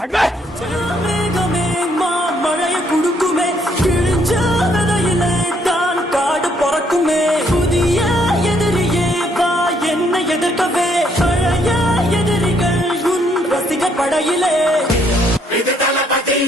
மேகமே மழைய குடுக்குமே, கிழிஞ்ச விதையில தான் காடு பொறக்குமே. புதிய எதிரியே வா என்னை எதிர்க்கவே, பழைய எதிரிகள் உன் ரசிகர் படையிலே. இது தளபதி